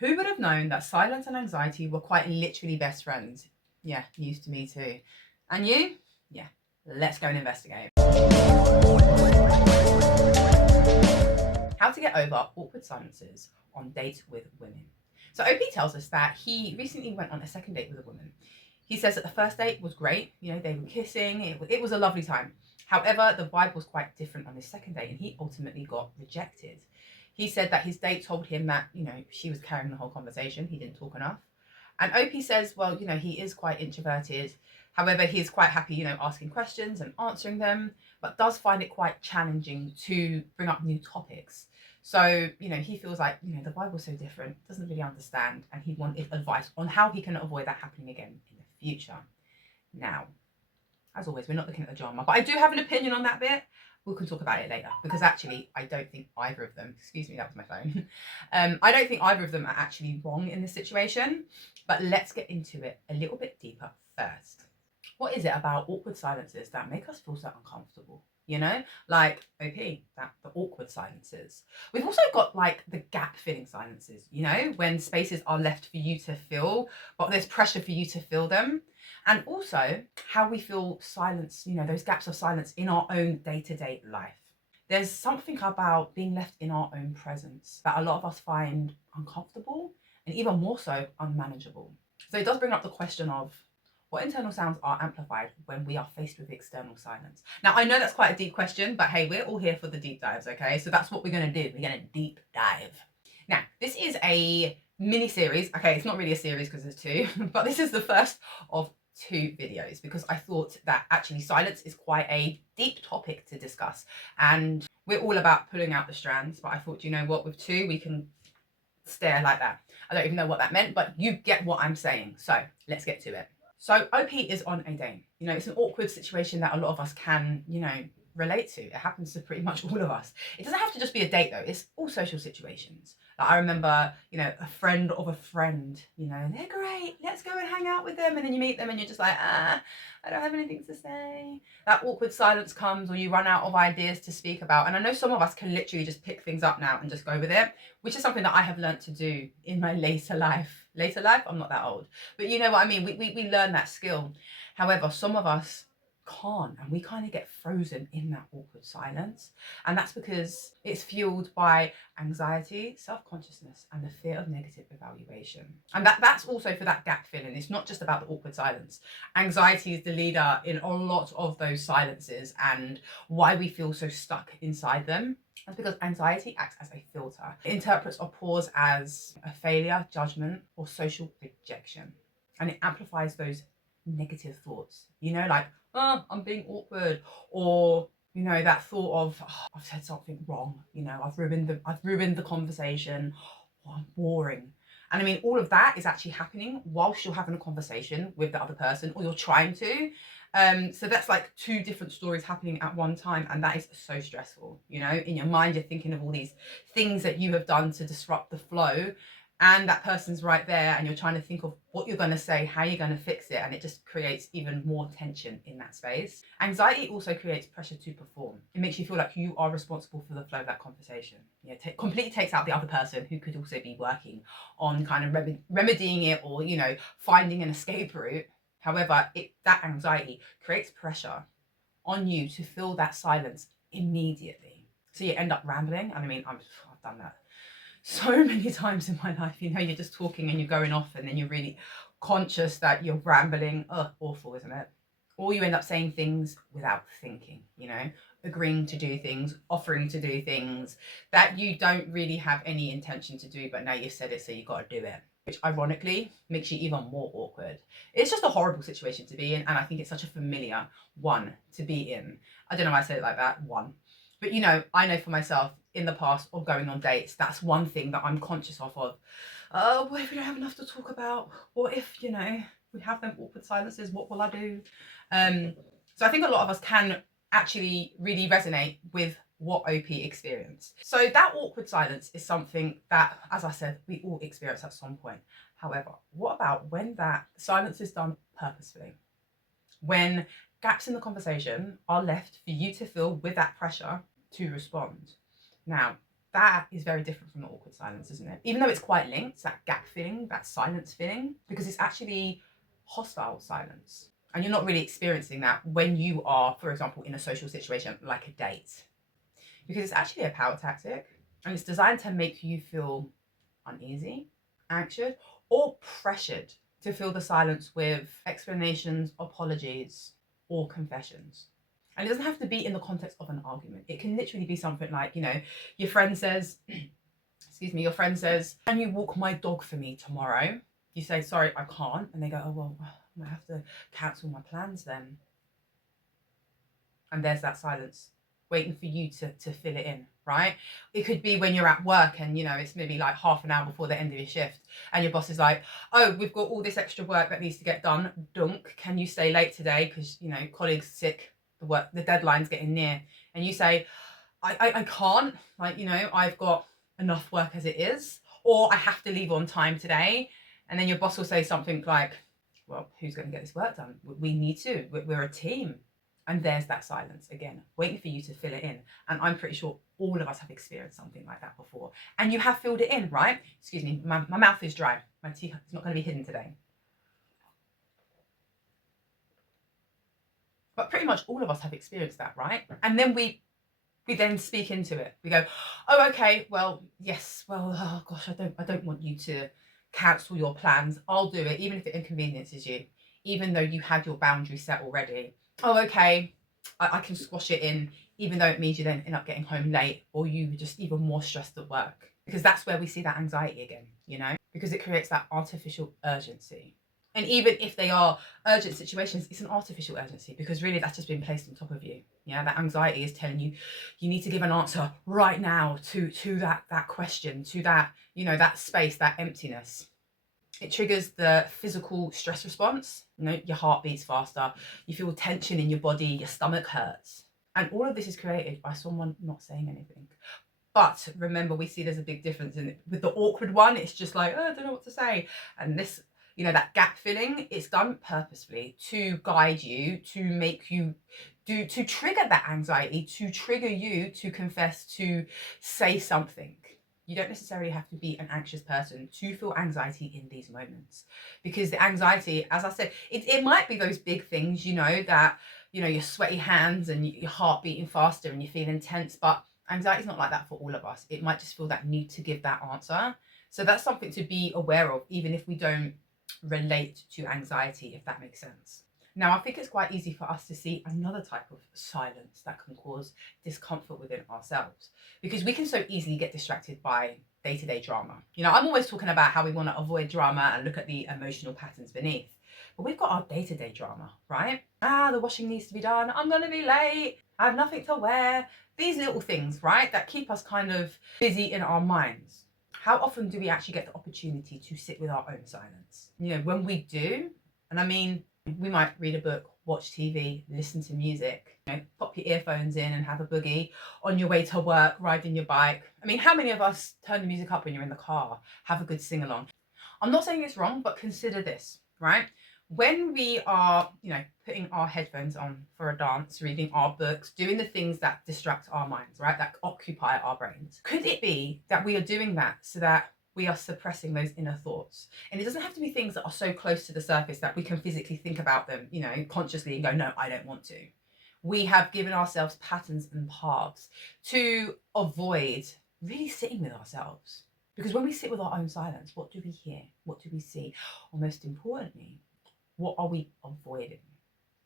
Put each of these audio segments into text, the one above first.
Who would have known that silence and anxiety were quite literally best friends? Yeah, news to me too. And you? Yeah, let's go and investigate. How to get over awkward silences on dates with women. So OP tells us that he recently went on a second date with a woman. He says that the first date was great. You know, they were kissing. It was a lovely time. However, the vibe was quite different on his second date and he ultimately got rejected. He said that his date told him that, you know, she was carrying the whole conversation. He didn't talk enough. And OP says, well, you know, he is quite introverted. However, he is quite happy, you know, asking questions and answering them, but does find it quite challenging to bring up new topics. So, you know, he feels like, you know, the vibe was so different, doesn't really understand, and he wanted advice on how he can avoid that happening again in the future. Now, as always, we're not looking at the drama, but I do have an opinion on that bit. We can talk about it later, because actually, I don't think either of them, excuse me, that was my phone. I don't think either of them are actually wrong in this situation, but let's get into it a little bit deeper first. What is it about awkward silences that make us feel so uncomfortable? You know, like OP, that the awkward silences. We've also got like the gap filling silences, you know, when spaces are left for you to fill, but there's pressure for you to fill them. And also how we feel silence, you know, those gaps of silence in our own day-to-day life. There's something about being left in our own presence that a lot of us find uncomfortable and even more so unmanageable. So it does bring up the question of what internal sounds are amplified when we are faced with external silence. Now, I know that's quite a deep question, but hey, we're all here for the deep dives, okay? So that's what we're going to do. We're going to deep dive. Now, this is a mini series. Okay, it's not really a series because there's two, but this is the first of two videos because I thought that actually silence is quite a deep topic to discuss. And we're all about pulling out the strands, but I thought, you know what, with two, we can stare like that. I don't even know what that meant, but you get what I'm saying. So let's get to it. So OP is on a date. You know, it's an awkward situation that a lot of us can, you know, relate to. It happens to pretty much all of us. It doesn't have to just be a date though. It's all social situations. Like I remember, you know, a friend of a friend, you know, they're great. Let's go and hang out with them. And then you meet them and you're just like, I don't have anything to say. That awkward silence comes or you run out of ideas to speak about. And I know some of us can literally just pick things up now and just go with it, which is something that I have learned to do in my later life. Later life? I'm not that old. But you know what I mean? We learn that skill. However, some of us can't, and we kind of get frozen in that awkward silence. And that's because it's fueled by anxiety, self-consciousness, and the fear of negative evaluation. And that's also for that gap filling. It's not just about the awkward silence. Anxiety is the leader in a lot of those silences and why we feel so stuck inside them. That's because anxiety acts as a filter. It interprets a pause as a failure, judgment, or social rejection. And it amplifies those negative thoughts, you know, like, oh, I'm being awkward, or, you know, that thought of, oh, I've said something wrong, you know, I've ruined the conversation, oh, I'm boring. And I mean, all of that is actually happening whilst you're having a conversation with the other person, or you're trying to. So that's like two different stories happening at one time, and that is so stressful. You know, in your mind, you're thinking of all these things that you have done to disrupt the flow, and that person's right there, and you're trying to think of what you're going to say, how you're going to fix it, and it just creates even more tension in that space. Anxiety also creates pressure to perform. It makes you feel like you are responsible for the flow of that conversation. Yeah, completely takes out the other person who could also be working on kind of remedying it, or, you know, finding an escape route. However, that anxiety creates pressure on you to fill that silence immediately. So you end up rambling. And I mean, I've done that so many times in my life. You know, you're just talking and you're going off, and then you're really conscious that you're rambling. Oh, awful, isn't it? Or you end up saying things without thinking, you know, agreeing to do things, offering to do things that you don't really have any intention to do, but now you've said it, so you've got to do it, which ironically makes you even more awkward. It's just a horrible situation to be in, and I think it's such a familiar one to be in. I don't know why I said it like that, one. But, you know, I know for myself in the past of going on dates, that's one thing that I'm conscious of. What if we don't have enough to talk about? What if, you know, we have them awkward silences? What will I do? So I think a lot of us can actually really resonate with what OP experienced. So that awkward silence is something that, as I said, we all experience at some point. However, what about when that silence is done purposefully? When gaps in the conversation are left for you to fill with that pressure to respond. Now, That is very different from the awkward silence, isn't it? Even though it's quite linked, that gap feeling, that silence feeling, because it's actually hostile silence. And you're not really experiencing that when you are, for example, in a social situation like a date, because it's actually a power tactic and it's designed to make you feel uneasy, anxious, or pressured to fill the silence with explanations, apologies, or confessions. And it doesn't have to be in the context of an argument. It can literally be something like, your friend says, excuse me, your friend says, can you walk my dog for me tomorrow? You say, sorry, I can't. And they go, oh, well, I might have to cancel my plans then. And there's that silence waiting for you to fill it in, right? It could be when you're at work and, it's maybe like half an hour before the end of your shift and your boss is like, oh, we've got all this extra work that needs to get done. Dunk, can you stay late today? Because, colleague's sick, the deadline's getting near. And you say, I can't, I've got enough work as it is, or I have to leave on time today. And then your boss will say something like, well, who's going to get this work done? We need to, we're a team. And there's that silence again, waiting for you to fill it in. And I'm pretty sure all of us have experienced something like that before. And you have filled it in, right? Excuse me, my mouth is dry. My teeth is not going to be hidden today. But pretty much all of us have experienced that, right? And then we then speak into it. We go, oh, okay, well, yes, well, oh gosh, I don't want you to cancel your plans. I'll do it, even if it inconveniences you, even though you had your boundary set already. Oh, okay, I can squash it in, even though it means you then end up getting home late or you just even more stressed at work. Because that's where we see that anxiety again, because it creates that artificial urgency. And even if they are urgent situations, it's an artificial urgency because really that's just been placed on top of you. Yeah, that anxiety is telling you you need to give an answer right now to that question, to that, that space, that emptiness. It triggers the physical stress response. Your heart beats faster, you feel tension in your body, your stomach hurts. And all of this is created by someone not saying anything. But remember, we see there's a big difference in it. With the awkward one, it's just like, oh, I don't know what to say. And this, that gap filling, it's done purposefully to guide you, to make you to trigger that anxiety, to trigger you to confess, to say something. You don't necessarily have to be an anxious person to feel anxiety in these moments. Because the anxiety, as I said, it might be those big things, that, your sweaty hands and your heart beating faster and you're feeling tense, but anxiety is not like that for all of us. It might just feel that need to give that answer. So that's something to be aware of, even if we don't relate to anxiety, if that makes sense. Now, I think it's quite easy for us to see another type of silence that can cause discomfort within ourselves because we can so easily get distracted by day-to-day drama. I'm always talking about how we want to avoid drama and look at the emotional patterns beneath. But we've got our day-to-day drama, right? The washing needs to be done. I'm going to be late. I have nothing to wear. These little things, right, that keep us kind of busy in our minds. How often do we actually get the opportunity to sit with our own silence? When we do, and I mean, we might read a book, watch TV, listen to music, pop your earphones in and have a boogie on your way to work, riding your bike. I mean, how many of us turn the music up when you're in the car, have a good sing along? I'm not saying it's wrong, but consider this, right? When we are, putting our headphones on for a dance, reading our books, doing the things that distract our minds, right, that occupy our brains, could it be that we are doing that so that we are suppressing those inner thoughts? And it doesn't have to be things that are so close to the surface that we can physically think about them, consciously and go, no, I don't want to. We have given ourselves patterns and paths to avoid really sitting with ourselves. Because when we sit with our own silence, what do we hear? What do we see? Or most importantly, what are we avoiding?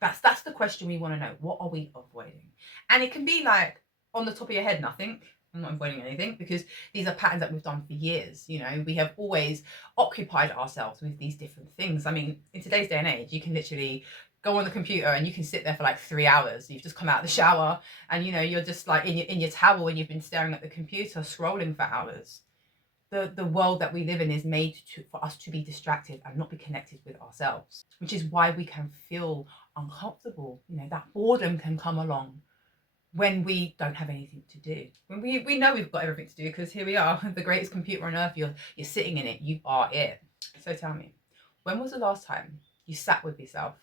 That's the question we want to know. What are we avoiding? And it can be like on the top of your head, nothing. I'm not avoiding anything because these are patterns that we've done for years. We have always occupied ourselves with these different things. I mean, in today's day and age, you can literally go on the computer and you can sit there for like 3 hours. You've just come out of the shower and you're just like in your towel and you've been staring at the computer scrolling for hours. The world that we live in is made for us to be distracted and not be connected with ourselves, which is why we can feel uncomfortable. That boredom can come along when we don't have anything to do. When we know we've got everything to do because here we are, the greatest computer on earth, you're sitting in it, you are it. So tell me, when was the last time you sat with yourself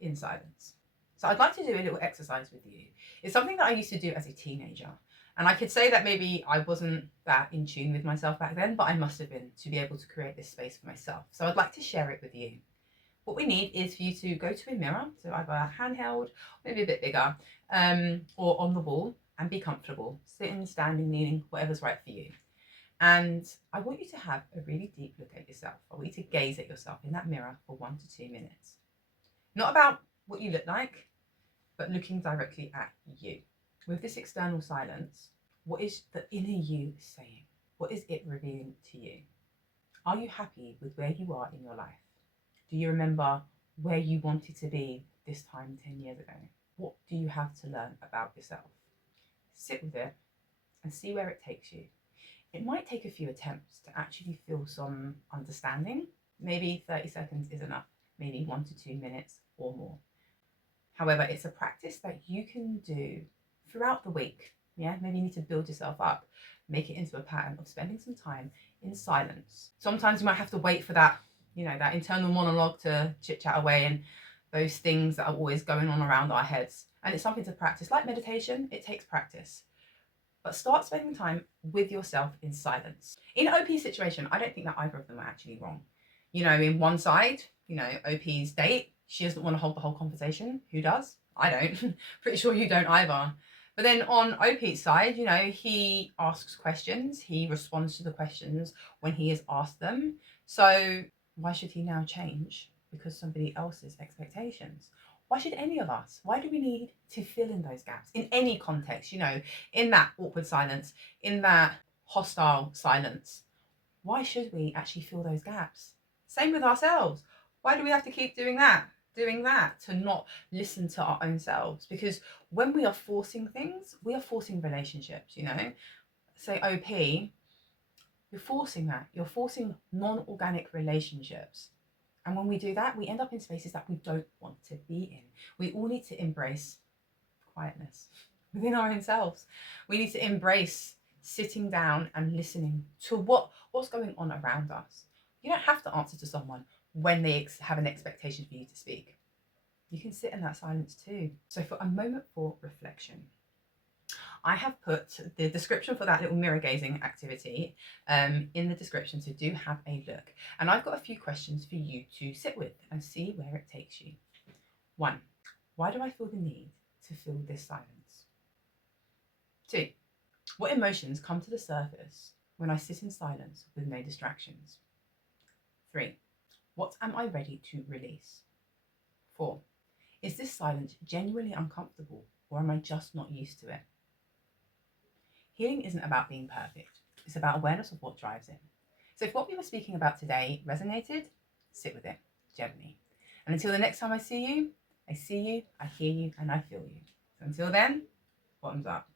in silence? So I'd like to do a little exercise with you. It's something that I used to do as a teenager. And I could say that maybe I wasn't that in tune with myself back then, but I must have been to be able to create this space for myself. So I'd like to share it with you. What we need is for you to go to a mirror, so either handheld, maybe a bit bigger, or on the wall, and be comfortable, sitting, standing, kneeling, whatever's right for you. And I want you to have a really deep look at yourself. I want you to gaze at yourself in that mirror for 1 to 2 minutes. Not about what you look like, but looking directly at you. With this external silence, what is the inner you saying? What is it revealing to you? Are you happy with where you are in your life? Do you remember where you wanted to be this time 10 years ago? What do you have to learn about yourself? Sit with it and see where it takes you. It might take a few attempts to actually feel some understanding. Maybe 30 seconds is enough, maybe 1 to 2 minutes or more. However, it's a practice that you can do throughout the week. Yeah, maybe you need to build yourself up, make it into a pattern of spending some time in silence. Sometimes you might have to wait for that, that internal monologue to chit chat away and those things that are always going on around our heads. And it's something to practice. Like meditation, it takes practice. But start spending time with yourself in silence. In OP's situation, I don't think that either of them are actually wrong. In one side, OP's date, she doesn't want to hold the whole conversation. Who does? I don't. Pretty sure you don't either. But then on OP's side, he asks questions. He responds to the questions when he is asked them. So why should he now change because somebody else's expectations? Why should any of us? Why do we need to fill in those gaps in any context, in that awkward silence, in that hostile silence? Why should we actually fill those gaps? Same with ourselves. Why do we have to keep doing that to not listen to our own selves? Because when we are forcing things, we are forcing relationships, Say OP, you're forcing that. You're forcing non-organic relationships. And when we do that, we end up in spaces that we don't want to be in. We all need to embrace quietness within our own selves. We need to embrace sitting down and listening to what's going on around us. You don't have to answer to someone when they have an expectation for you to speak. You can sit in that silence too. So for a moment for reflection, I have put the description for that little mirror gazing activity in the description, so do have a look. And I've got a few questions for you to sit with and see where it takes you. 1, why do I feel the need to fill this silence? 2, what emotions come to the surface when I sit in silence with no distractions? 3, what am I ready to release? 4, is this silence genuinely uncomfortable, or am I just not used to it? Healing isn't about being perfect. It's about awareness of what drives it. So if what we were speaking about today resonated, sit with it gently. And until the next time I see you, I hear you, and I feel you. So until then, bottoms up.